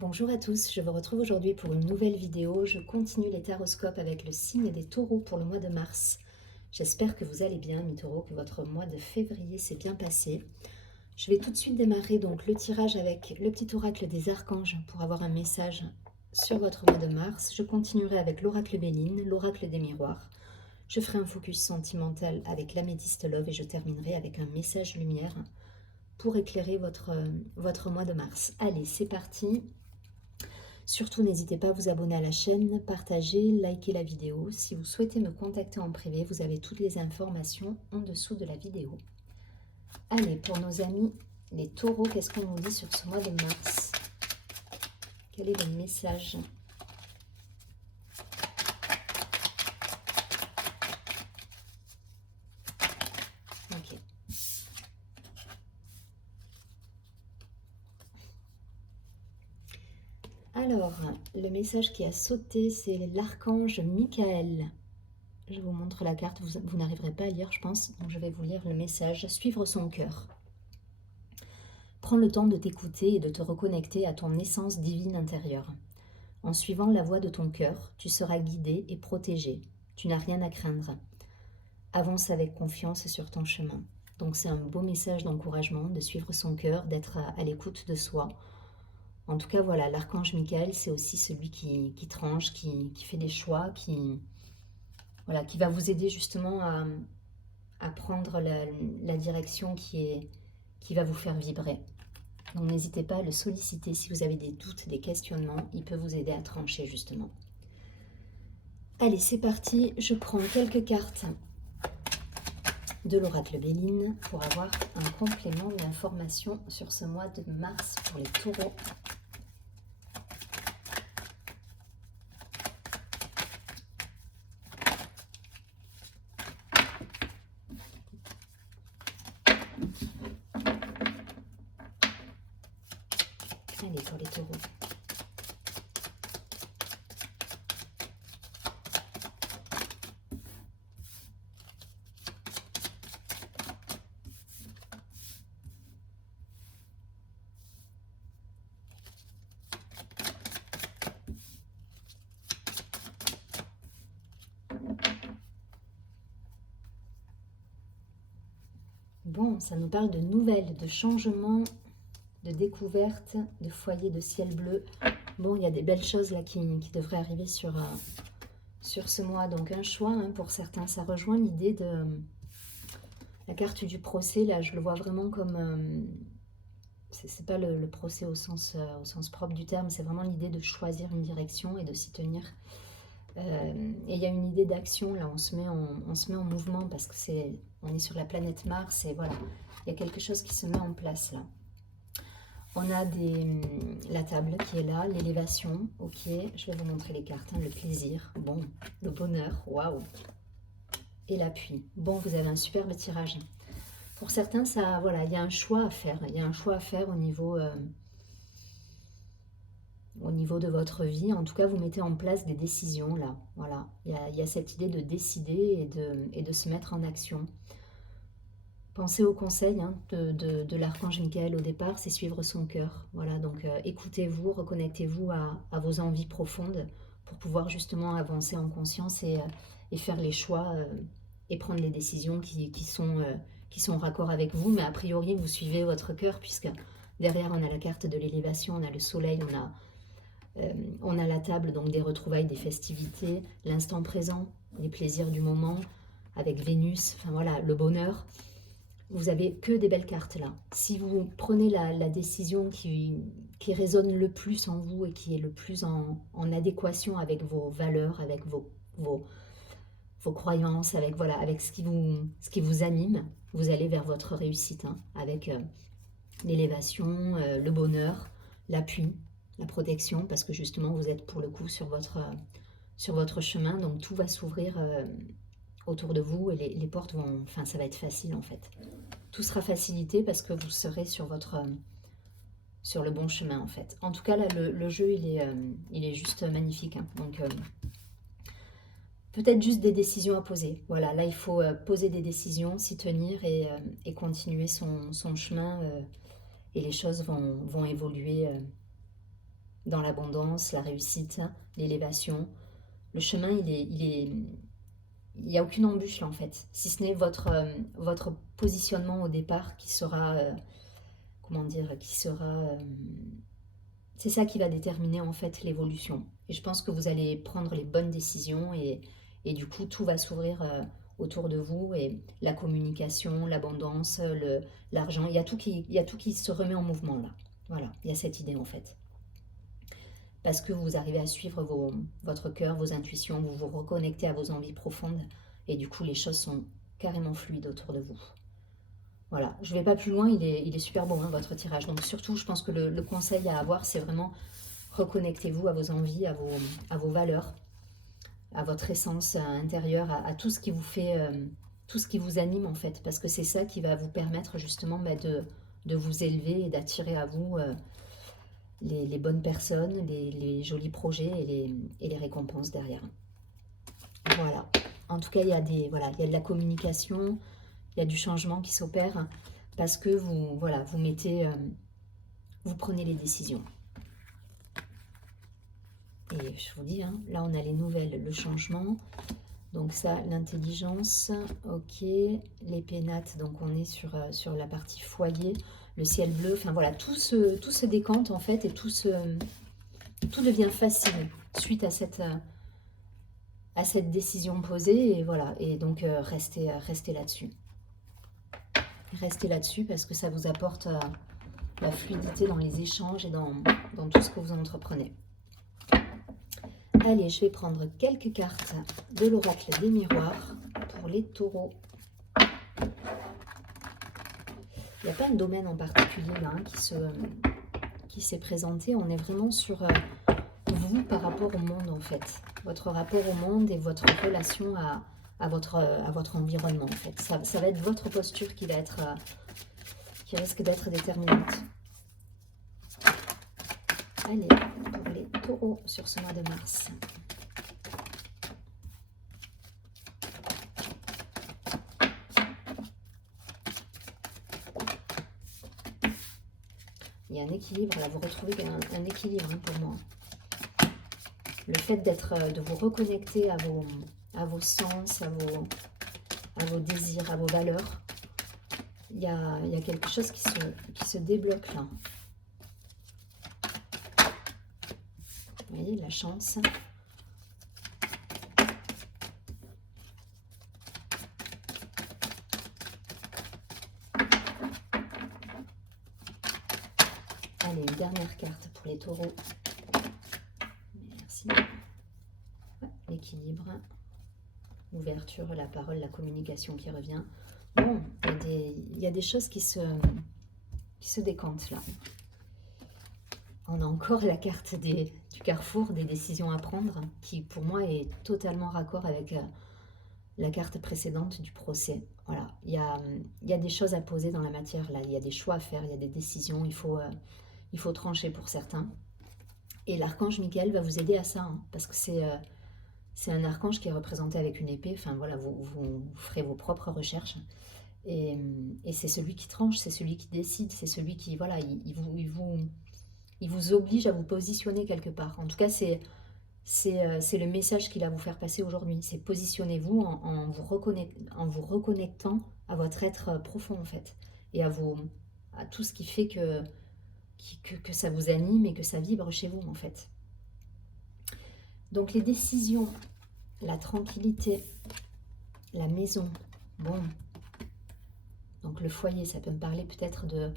Bonjour à tous, je vous retrouve aujourd'hui pour une nouvelle vidéo. Je continue les taroscopes avec le signe des taureaux pour le mois de mars. J'espère que vous allez bien, mes taureaux, que votre mois de février s'est bien passé. Je vais tout de suite démarrer donc le tirage avec le petit oracle des archanges pour avoir un message sur votre mois de mars. Je continuerai avec l'oracle Béline, l'oracle des miroirs. Je ferai un focus sentimental avec l'améthyste love et je terminerai avec un message lumière pour éclairer votre mois de mars. Allez, c'est parti. Surtout, n'hésitez pas à vous abonner à la chaîne, partager, liker la vidéo. Si vous souhaitez me contacter en privé, vous avez toutes les informations en dessous de la vidéo. Allez, pour nos amis les taureaux, qu'est-ce qu'on nous dit sur ce mois de mars? Quel est le message? Ok. Alors, le message qui a sauté, c'est l'archange Michael. Je vous montre la carte, vous n'arriverez pas à lire, je pense, donc je vais vous lire le message. Suivre son cœur. Prends le temps de t'écouter et de te reconnecter à ton essence divine intérieure. En suivant la voie de ton cœur, tu seras guidé et protégé. Tu n'as rien à craindre. Avance avec confiance sur ton chemin. Donc c'est un beau message d'encouragement, de suivre son cœur, d'être à l'écoute de soi. En tout cas, voilà, l'archange Michael, c'est aussi celui qui tranche, qui fait des choix, voilà, qui va vous aider justement à prendre la direction qui va vous faire vibrer. Donc n'hésitez pas à le solliciter si vous avez des doutes, des questionnements, il peut vous aider à trancher justement. Allez, c'est parti, je prends quelques cartes de l'oracle Béline pour avoir un complément d'information sur ce mois de mars pour les taureaux. Allez, pour les taureaux. Bon, ça nous parle de nouvelles, de changements, de découvertes, de foyers de ciel bleu. Bon, il y a des belles choses là qui devraient arriver sur ce mois. Donc un choix, hein, pour certains, ça rejoint l'idée de la carte du procès. Là, je le vois vraiment comme... c'est pas le procès au sens propre du terme, c'est vraiment l'idée de choisir une direction et de s'y tenir. Et il y a une idée d'action, là, on se met en mouvement parce que on est sur la planète Mars et voilà, il y a quelque chose qui se met en place là. On a la table qui est là, l'élévation, ok, je vais vous montrer les cartes, hein, le plaisir, bon, le bonheur, waouh, et l'appui. Bon, vous avez un superbe tirage. Pour certains, ça, voilà, il y a un choix à faire, il y a un choix à faire au niveau de votre vie. En tout cas, vous mettez en place des décisions là. Voilà, il y a cette idée de décider et de se mettre en action. Pensez au conseil, hein, de l'archange Michael au départ, c'est suivre son cœur. Voilà, donc écoutez-vous, reconnectez-vous à vos envies profondes pour pouvoir justement avancer en conscience et faire les choix et prendre les décisions qui sont en raccord avec vous. Mais a priori, vous suivez votre cœur puisque derrière, on a la carte de l'élévation, on a le soleil, on a la table donc des retrouvailles, des festivités, l'instant présent, les plaisirs du moment, avec Vénus, enfin voilà, le bonheur. Vous avez que des belles cartes là. Si vous prenez la décision qui résonne le plus en vous et qui est le plus en adéquation avec vos valeurs, avec vos croyances, avec ce qui vous anime, vous allez vers votre réussite, hein, avec l'élévation, le bonheur, l'appui, la protection, parce que justement vous êtes pour le coup sur votre chemin, donc tout va s'ouvrir autour de vous et les portes vont, enfin ça va être facile en fait. Tout sera facilité parce que vous serez sur le bon chemin en fait. En tout cas là le jeu il est juste magnifique, hein. Donc peut-être juste des décisions à poser. Voilà, là il faut poser des décisions, s'y tenir et continuer son chemin et les choses vont évoluer dans l'abondance, la réussite, l'élévation. Le chemin, il n'y a aucune embûche là en fait, si ce n'est votre positionnement au départ qui sera, comment dire, c'est ça qui va déterminer en fait l'évolution. Et je pense que vous allez prendre les bonnes décisions et du coup tout va s'ouvrir autour de vous et la communication, l'abondance, l'argent, il y a tout qui se remet en mouvement là. Voilà, il y a cette idée en fait. Parce que vous arrivez à suivre votre cœur, vos intuitions, vous vous reconnectez à vos envies profondes et du coup les choses sont carrément fluides autour de vous. Voilà, je ne vais pas plus loin, il est super bon hein, votre tirage. Donc surtout, je pense que le conseil à avoir, c'est vraiment reconnectez-vous à vos envies, à vos valeurs, à votre essence intérieure, à tout ce qui vous fait, tout ce qui vous anime en fait. Parce que c'est ça qui va vous permettre justement de vous élever et d'attirer à vous les bonnes personnes, les jolis projets et les récompenses derrière. Voilà. En tout cas, il y a de la communication, il y a du changement qui s'opère parce que vous mettez, vous prenez les décisions. Et je vous dis, hein, là on a les nouvelles, le changement. Donc ça, l'intelligence, ok. Les pénates, donc on est sur la partie foyer, le ciel bleu. Enfin voilà, tout se décante en fait et tout devient facile suite à cette décision posée. Et voilà, et donc restez là-dessus. Restez là-dessus parce que ça vous apporte la fluidité dans les échanges et dans tout ce que vous entreprenez. Allez, je vais prendre quelques cartes de l'oracle des miroirs pour les taureaux. Il n'y a pas un domaine en particulier là, hein, qui s'est présenté. On est vraiment sur vous par rapport au monde en fait. Votre rapport au monde et votre relation à votre environnement en fait. Ça va être votre posture qui risque d'être déterminante. Allez, pour les taureaux sur ce mois de mars. Il y a un équilibre, là vous retrouvez un équilibre hein, pour moi. Le fait de vous reconnecter à vos sens, à vos désirs, à vos valeurs. Il y a quelque chose qui se débloque là. Vous voyez, la chance. Allez, une dernière carte pour les taureaux. Merci. Ouais, l'équilibre. Ouverture, la parole, la communication qui revient. Bon, il y a des choses qui se décantent là. On a encore la carte du carrefour, des décisions à prendre, qui pour moi est totalement raccord avec la carte précédente du procès. Voilà, il y a des choses à poser dans la matière là, il y a des choix à faire, il y a des décisions, il faut trancher pour certains. Et l'archange Michael va vous aider à ça, hein, parce que c'est un archange qui est représenté avec une épée. Enfin voilà, vous ferez vos propres recherches. Et c'est celui qui tranche, c'est celui qui décide, c'est celui qui, voilà, il vous oblige à vous positionner quelque part. En tout cas, c'est le message qu'il va vous faire passer aujourd'hui. C'est positionnez-vous en vous reconnectant à votre être profond, en fait. Et à tout ce qui fait que ça vous anime et que ça vibre chez vous, en fait. Donc, les décisions, la tranquillité, la maison, bon. Donc, le foyer, ça peut me parler peut-être de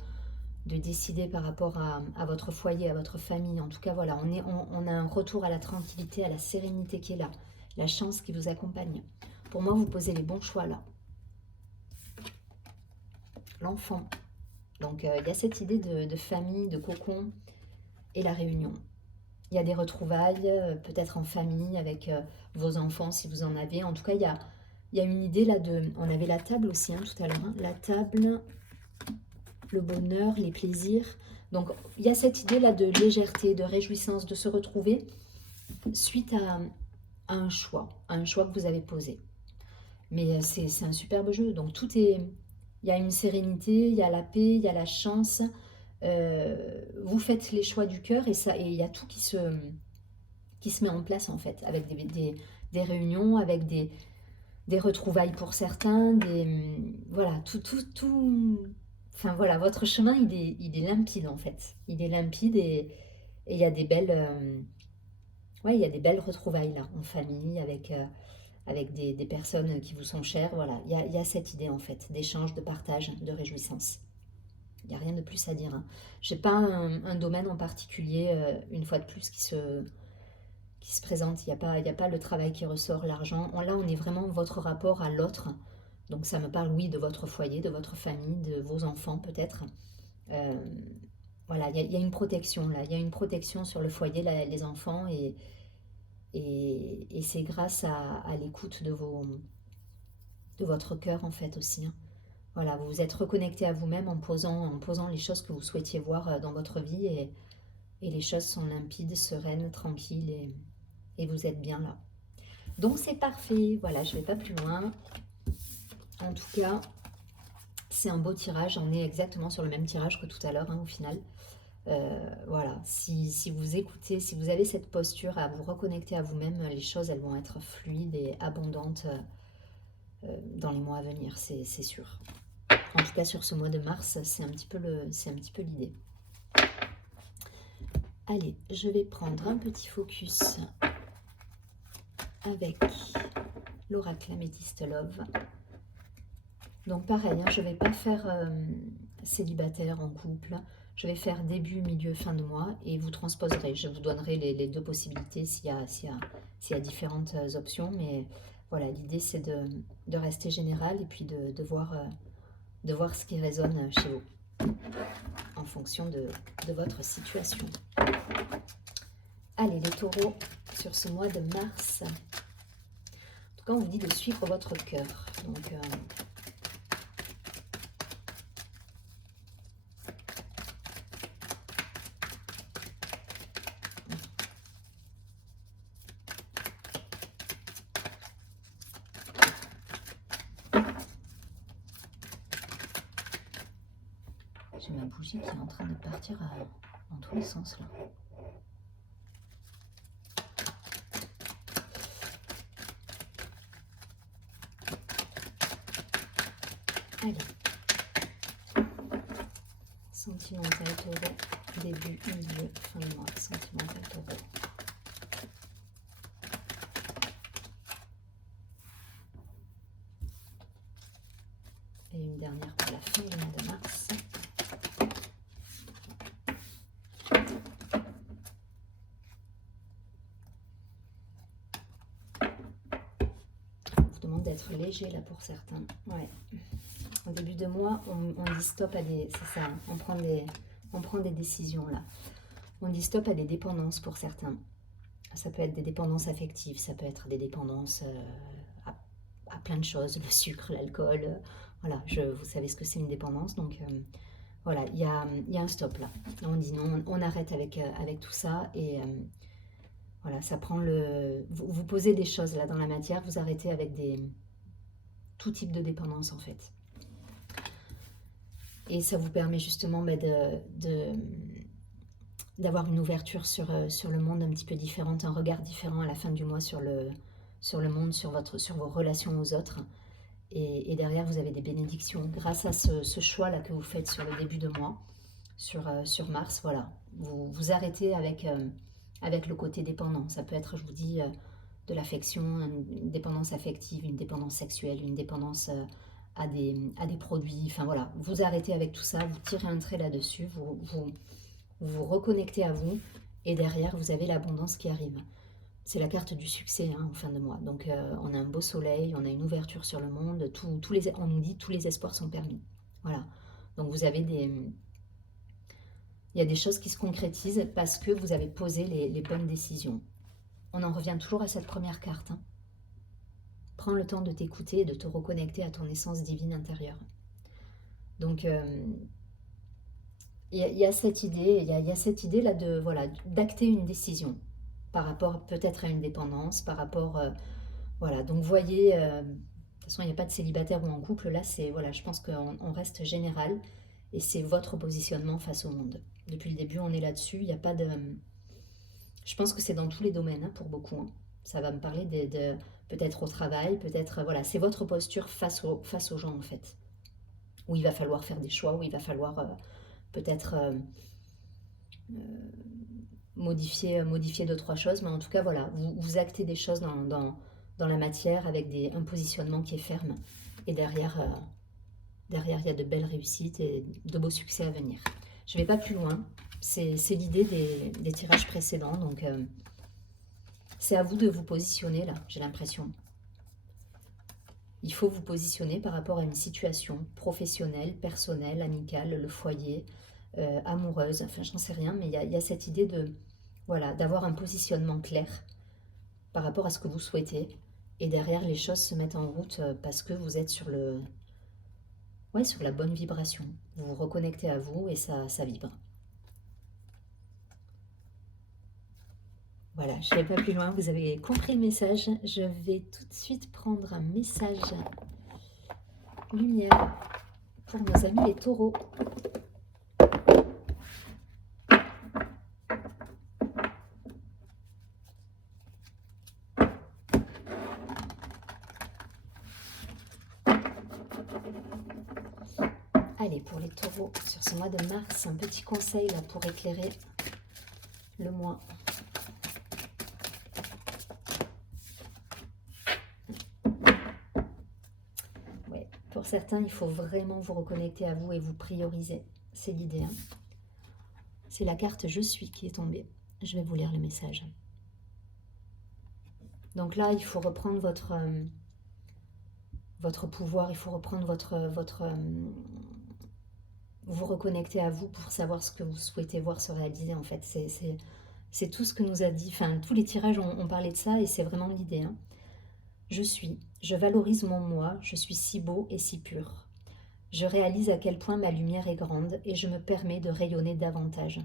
décider par rapport à votre foyer, à votre famille. En tout cas, voilà, on a un retour à la tranquillité, à la sérénité qui est là, la chance qui vous accompagne. Pour moi, vous posez les bons choix là. L'enfant. Donc, il y a cette idée de famille, de cocon et la réunion. Il y a des retrouvailles, peut-être en famille, avec vos enfants si vous en avez. En tout cas, il y a une idée là On avait la table aussi hein, tout à l'heure. Hein. La table, le bonheur, les plaisirs. Donc, il y a cette idée là de légèreté, de réjouissance, de se retrouver suite à un choix que vous avez posé. Mais c'est un superbe jeu. Donc, tout est... Il y a une sérénité, il y a la paix, il y a la chance. Vous faites les choix du cœur et il y a tout qui se met en place en fait, avec des réunions, avec des retrouvailles pour certains, voilà, enfin voilà, votre chemin il est limpide en fait. Il est limpide et il y a des belles, ouais, il y a des belles retrouvailles là, en famille, avec des personnes qui vous sont chères. Voilà, il y a cette idée en fait, d'échange, de partage, de réjouissance. Il n'y a rien de plus à dire, hein. Je n'ai pas un domaine en particulier, une fois de plus, qui se présente. Il y a pas le travail qui ressort, l'argent. Là, on est vraiment votre rapport à l'autre. Donc ça me parle, oui, de votre foyer, de votre famille, de vos enfants peut-être. Euh, voilà, il y a une protection là. Il y a une protection sur le foyer, les enfants. Et c'est grâce à l'écoute de votre cœur en fait aussi, hein. Voilà, vous vous êtes reconnecté à vous-même en posant les choses que vous souhaitiez voir dans votre vie et les choses sont limpides, sereines, tranquilles et vous êtes bien là. Donc c'est parfait, voilà, je ne vais pas plus loin. En tout cas, c'est un beau tirage, on est exactement sur le même tirage que tout à l'heure, hein, au final. Voilà, si vous écoutez, si vous avez cette posture à vous reconnecter à vous-même, les choses elles vont être fluides et abondantes dans les mois à venir, c'est sûr. En tout cas sur ce mois de mars, c'est un petit peu l'idée. Allez, je vais prendre un petit focus avec l'oracle Améthyste Love. Donc pareil, hein, je ne vais pas faire célibataire en couple, je vais faire début, milieu, fin de mois et vous transposerez. Je vous donnerai les deux possibilités s'il y a différentes options, mais voilà, l'idée c'est de rester général et puis de voir ce qui résonne chez vous en fonction de votre situation. Allez les taureaux, sur ce mois de mars, en tout cas on vous dit de suivre votre cœur. Donc j'ai ma bougie qui est en train de partir dans tous les sens là. Allez. Sentimental taureau, début, milieu, fin de mois, sentimental taureau. Et une dernière pour la fin du mois de mars. On vous demande d'être léger là pour certains. Ouais. Au début de mois, on dit stop à des... C'est ça, on prend des décisions là. On dit stop à des dépendances pour certains. Ça peut être des dépendances affectives, ça peut être des dépendances à plein de choses, le sucre, l'alcool. Voilà, vous savez ce que c'est une dépendance, donc voilà, il y a un stop là. On dit non, on arrête avec tout ça et voilà, ça prend le... Vous posez des choses là dans la matière, vous arrêtez avec tout type de dépendance en fait. Et ça vous permet justement d'avoir une ouverture sur le monde un petit peu différente, un regard différent à la fin du mois sur le monde, sur vos relations aux autres. Et derrière, vous avez des bénédictions. Grâce à ce choix-là que vous faites sur le début de mois, sur Mars, voilà. Vous arrêtez avec le côté dépendant. Ça peut être, je vous dis, de l'affection, une dépendance affective, une dépendance sexuelle, une dépendance... à des produits, enfin voilà, vous arrêtez avec tout ça, vous tirez un trait là-dessus, vous reconnectez à vous, et derrière, vous avez l'abondance qui arrive. C'est la carte du succès hein, en fin de mois, donc on a un beau soleil, on a une ouverture sur le monde, on nous dit tous les espoirs sont permis, voilà. Donc vous avez il y a des choses qui se concrétisent parce que vous avez posé les bonnes décisions. On en revient toujours à cette première carte, hein. Prends le temps de t'écouter et de te reconnecter à ton essence divine intérieure. Donc, il y a cette idée, il y a cette idée là d'acter une décision par rapport peut-être à une dépendance, par rapport, voilà. Donc, voyez, de toute façon, il n'y a pas de célibataire ou en couple. Là, c'est voilà, je pense qu'on reste général Et c'est votre positionnement face au monde. Depuis le début, on est là-dessus. Il n'y a pas de... Je pense que c'est dans tous les domaines, hein, pour beaucoup. Hein. Ça va me parler peut-être au travail, peut-être... Voilà, c'est votre posture face aux gens, en fait. Où il va falloir faire des choix, où il va falloir peut-être modifier deux, trois choses. Mais en tout cas, voilà, vous actez des choses dans la matière avec un positionnement qui est ferme. Et derrière, il y a de belles réussites et de beaux succès à venir. Je ne vais pas plus loin. C'est l'idée des tirages précédents. Donc, c'est à vous de vous positionner là, j'ai l'impression. Il faut vous positionner par rapport à une situation professionnelle, personnelle, amicale, le foyer, amoureuse. Enfin, je n'en sais rien, mais il y a cette idée voilà, d'avoir un positionnement clair par rapport à ce que vous souhaitez. Et derrière, les choses se mettent en route parce que vous êtes sur la bonne vibration. Vous vous reconnectez à vous et ça vibre. Voilà, je ne vais pas plus loin, vous avez compris le message. Je vais tout de suite prendre un message lumière pour nos amis les taureaux. Allez, pour les taureaux, sur ce mois de mars, un petit conseil là pour éclairer le mois. Ouais, pour certains, il faut vraiment vous reconnecter à vous et vous prioriser. C'est l'idée. Hein. C'est la carte Je suis qui est tombée. Je vais vous lire le message. Donc là, il faut reprendre votre pouvoir, il faut reprendre vous reconnecter à vous pour savoir ce que vous souhaitez voir se réaliser en fait. C'est tout ce que nous a dit, enfin tous les tirages ont parlé de ça et c'est vraiment l'idée. Hein. Je valorise mon moi, je suis si beau et si pur. Je réalise à quel point ma lumière est grande et je me permets de rayonner davantage.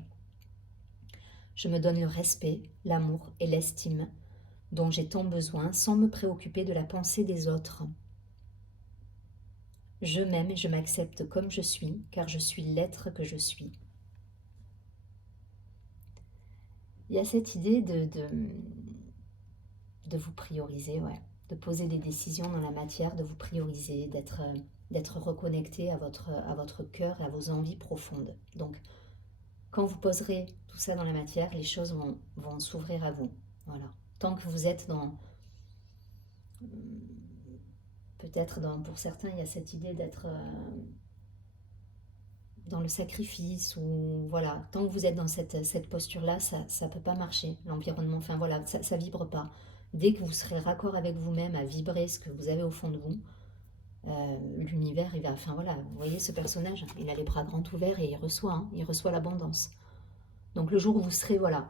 Je me donne le respect, l'amour et l'estime dont j'ai tant besoin sans me préoccuper de la pensée des autres. Je m'aime et je m'accepte comme je suis, car je suis l'être que je suis. Il y a cette idée de vous prioriser, ouais, de poser des décisions dans la matière, de vous prioriser, d'être reconnecté à votre cœur et à vos envies profondes. Donc, quand vous poserez tout ça dans la matière, les choses vont s'ouvrir à vous. Voilà. Tant que vous êtes peut-être pour certains, il y a cette idée d'être dans le sacrifice ou voilà, tant que vous êtes dans cette posture-là, ça ne peut pas marcher, l'environnement, enfin voilà, ça vibre pas. Dès que vous serez raccord avec vous-même à vibrer ce que vous avez au fond de vous, l'univers, il va, enfin voilà, vous voyez ce personnage, il a les bras grands ouverts et il reçoit l'abondance. Donc le jour où vous serez, voilà,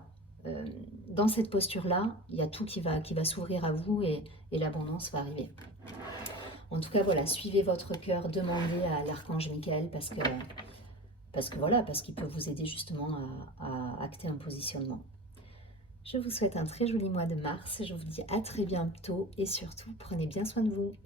dans cette posture-là, il y a tout qui va s'ouvrir à vous et l'abondance va arriver. En tout cas, voilà, suivez votre cœur, demandez à l'archange Michael parce qu'il peut vous aider justement à acter un positionnement. Je vous souhaite un très joli mois de mars, je vous dis à très bientôt et surtout, prenez bien soin de vous.